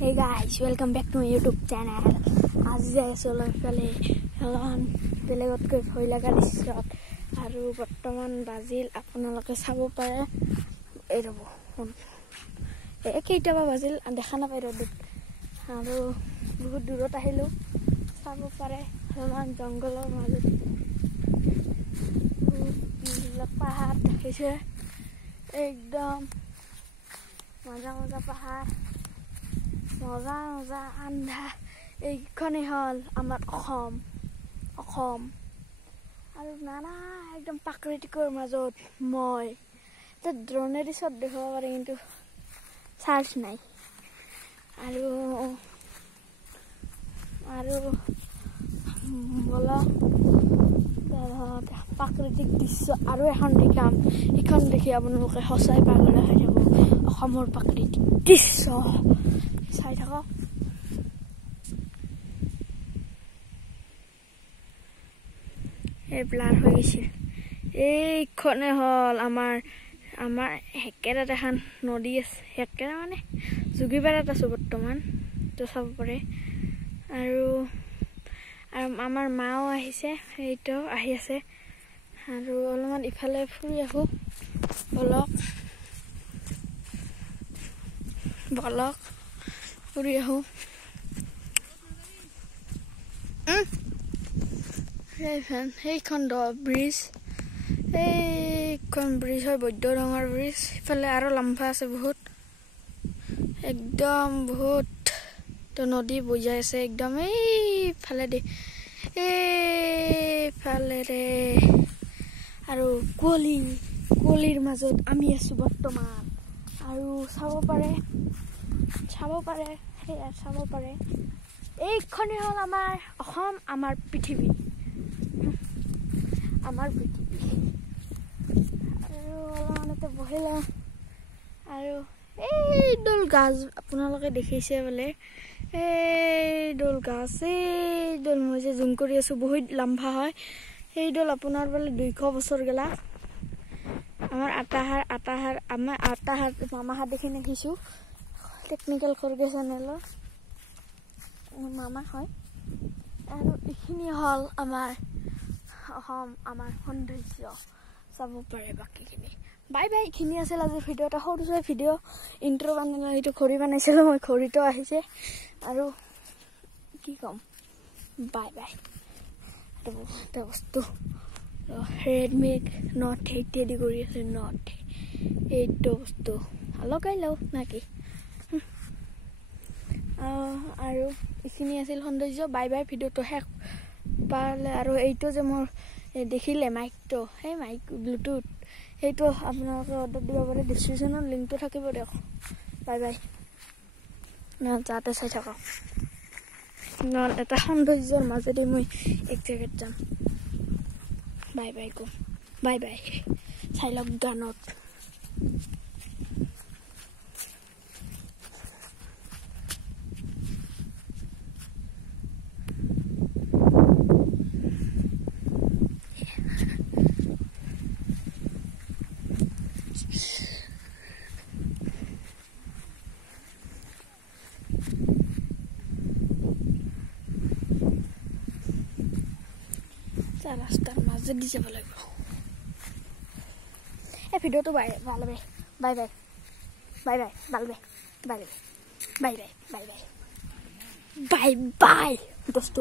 Hey guys, welcome back to my YouTube channel. আজি আছলো ইফালে এখন বেলেগতকৈ ভয় লগা দৃশ্য আৰু বৰ্তমান বাজিল আপোনালোকে চাব পাৰে এই ৰব কেইটা বাজিল দেখা নাপায় ৰ'দত আৰু বহুত দূৰত আহিলো চাব পাৰে এখন জংগলৰ মাজত পাহাৰ দেখিছে একদম মজা মজা পাহাৰ মজা মজা আন্ধা এইখনেই হল আমাৰ অসম আৰু নানা একদম প্ৰাকৃতিকৰ মাজত মই ড্ৰোনেদি শ্বট দেখাব পাৰে কিন্তু চাৰ্জ নাই আৰু বলা প্ৰাকৃতিক দৃশ্য আৰু এখন দেখাম এইখন দেখি আপোনালোকে সঁচাই পাগল হৈ যাব অসমৰ প্ৰাকৃতিক দৃশ্য চাই থাকক এই ব্লাৰ হৈ গৈছিল এইখনে হল আমাৰ হেকেৰাত এখন নদী আছে হেকেৰা মানে যোগীপাৰাত আছো বৰ্তমান তো চাব পাৰে আৰু আমাৰ মাও আহিছে এইটো আহি আছে আৰু অলপমান ইফালে ফুৰি আহো বলক ফুৰি আহো সেইখন ব্ৰিজ এইখন ব্ৰিজ হয় বৈদ্য ডাঙৰ ব্ৰিজ ইফালে আৰু লম্বা আছে বহুত একদম বহুত তো নদী বৈ যাই আছে একদম এইফালে ৰে আৰু কুঁৱলীৰ মাজত আমি আছো বৰ্তমান আৰু চাব পাৰে এইখনে হল আমাৰ অসম আমাৰ পৃথিৱী আৰু অলপমানতে বহিলা আৰু এইডাল গাছ আপোনালোকে দেখিছে বোলে এইডাল গাছ এইডাল মই যে জুম কৰি আছো বহুত লম্বা হয় সেইডাল আপোনাৰ বোলে 200 বছৰ গেলা আমাৰ আটাহাৰ মামাহাত দেখি দেখিছো টেকনিকেল খৰ্গে চেনেলৰ মামা হয় আৰু এইখিনি হল আমাৰ অসম আমাৰ সৌন্দৰ্য চাব পাৰে বাকীখিনি বাই এইখিনি আছিল আজি ভিডিঅ' এটা সৰু চাই ভিডিঅ' ইন্ট্ৰ বনালো সেইটো ঘড়ী বনাইছিলো মই ঘড়ীটো আহিছে আৰু কি ক'ম বাই এটা বস্তু ৰেডমি নট 80 দি কৰি আছে নট এইটো বস্তু লগাই লওঁ নাকি আৰু এইখিনি আছিল সৌন্দৰ্য বাই ভিডিঅ'টো শেষ পালে আৰু এইটো যে মোৰ দেখিলে মাইকটো সেই মাইক ব্লুটুথ সেইটো আপোনালোকে অৰ্ডাৰ দিব পাৰে ডিছক্ৰিপশ্যনত লিংকটো থাকিব দিয়ক বাই যাতে চাই থাকক এটা সৌন্দৰ্যৰ মাজেদি মই এক জেগাত যাম বাই চাই লওক গানত ৰাস্তাৰ মাজেদি যাব লাগিব এই ভিডিঅ'টো বাই দোস্ত